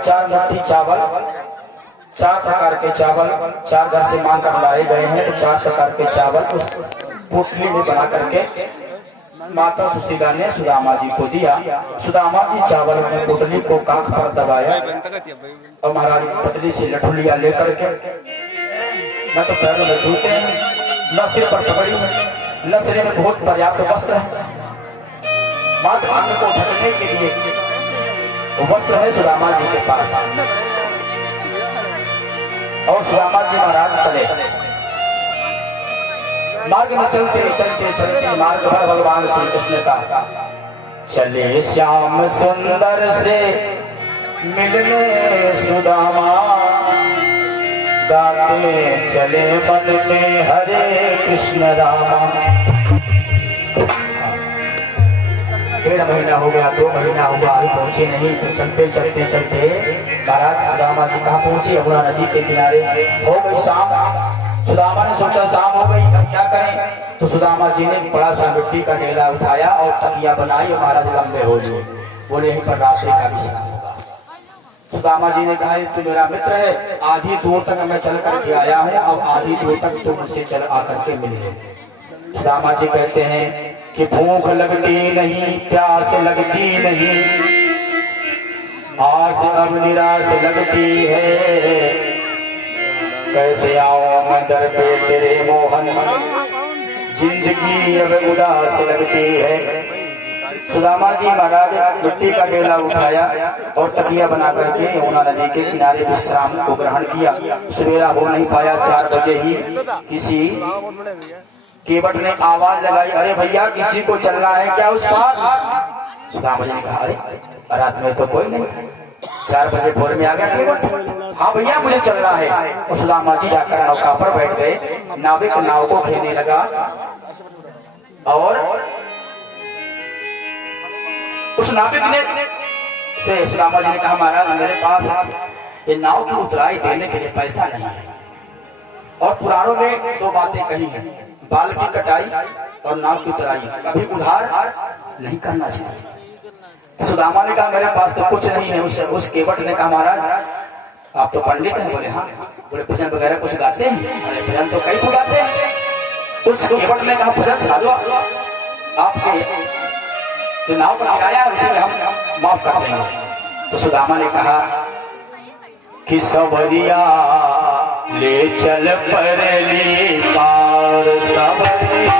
4 मुट्ठी चावल, 4 प्रकार के चावल 4 घर से मांग कर लाए गए हैं। तो 4 प्रकार के चावल उस पोटली में बना करके माता सुशीला ने सुदामा जी को दिया। सुदामा जी चावल में पोटली को कांख पर दबाया और महाराज पतली से लठुलिया लेकर के न तो पैरों में जूते हैं, न सिर पर पगड़ी है, न शरीर में बहुत पर्याप्त वस्त्र है, मात्र अंग को ढकने के लिए वस्त्र है सुदामा जी के पास। और सुदामा जी महाराज चले मार्ग में चलते चलते चलते मार्ग पर भगवान श्री कृष्ण का चले श्याम सुंदर से मिलने सुदामा, गाते चले मन में हरे कृष्ण रामा। 1.5 महीना हो गया, 2 महीना हो गया, अभी पहुंचे नहीं। तो चलते चलते चलते महाराज सुदामा जी कहाँ पहुंचे? यमुना नदी के किनारे। हो गई शाम। सुदामा ने सोचा शाम हो गई, अब क्या करें? तो सुदामा जी ने बड़ा सा मिट्टी का ढेला उठाया और तकिया बनाई और महाराज लंबे हो गए। बोले यहीं पर रात्रि का विश्राम होगा। सुदामा जी ने कहा तू मेरा मित्र है, आधी दूर तक मैं चल करके आया हूँ, अब आधी दूर तक तू मुझसे चल आकर के मिले। सुदामा जी कहते हैं कि भूख लगती नहीं, प्यास लगती नहीं, आस अब निराश लगती है, कैसे आओ मैं दर पे तेरे मोहन, जिंदगी अब उदास लगती है। सुदामा जी महाराज मिट्टी का ढेला उठाया और तकिया बना करके यमुना नदी के किनारे विश्राम को ग्रहण किया। सवेरा हो नहीं पाया, 4 बजे ही किसी केवट ने आवाज लगाई, अरे भैया किसी को चलना है क्या उस पार? सुदामा जी ने कहा अरे रात में तो कोई नहीं, 4 बजे भोर में आ गया केवट। हाँ भैया मुझे चलना है। और सुदामा जी जाकर नौका पर बैठ गए। नाविक नाव को खेलने लगा और उस नाविक ने से सुदामा जी ने कहा महाराज मेरे पास ये नाव की उतराई देने के लिए पैसा नहीं है। और पुराणों में 2 बातें कही हैं, बाल की कटाई और नाव की उतराई, कभी उधार नहीं करना चाहिए। सुदामा ने कहा मेरे पास तो कुछ नहीं है। उस केवट ने कहा महाराज आप तो पंडित हैं? बोले हाँ। बोले भजन वगैरह कुछ गाते हैं? अरे भजन तो कई तो गाते हैं। उस केवट ने कहा भजन सुना दो आपके जो नाव पर आया उसे हम माफ कर देंगे। तो सुदामा ने कहा कि सवरिया ले चल परली पार, सवरिया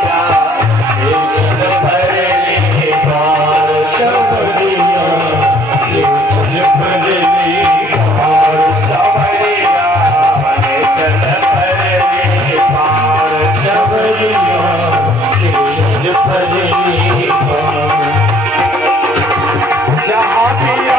ले चल परली पार, सवरिया ले चल परली पार, सवरिया ले चल परली पार, सवरिया ले चल परली पार। जहाँ पिया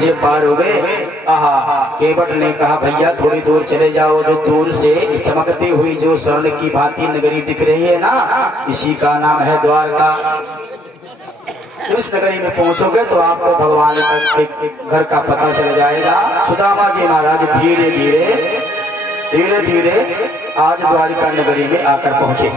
से पार हुए। केवट ने कहा भैया थोड़ी दूर चले जाओ, जो दूर से चमकती हुई जो स्वर्ण की भांति नगरी दिख रही है ना, इसी का नाम है द्वारका। इस नगरी में पहुंचोगे तो आपको भगवान के घर का पता चल जाएगा। सुदामा जी महाराज धीरे धीरे आज द्वारिका नगरी में आकर पहुंचे।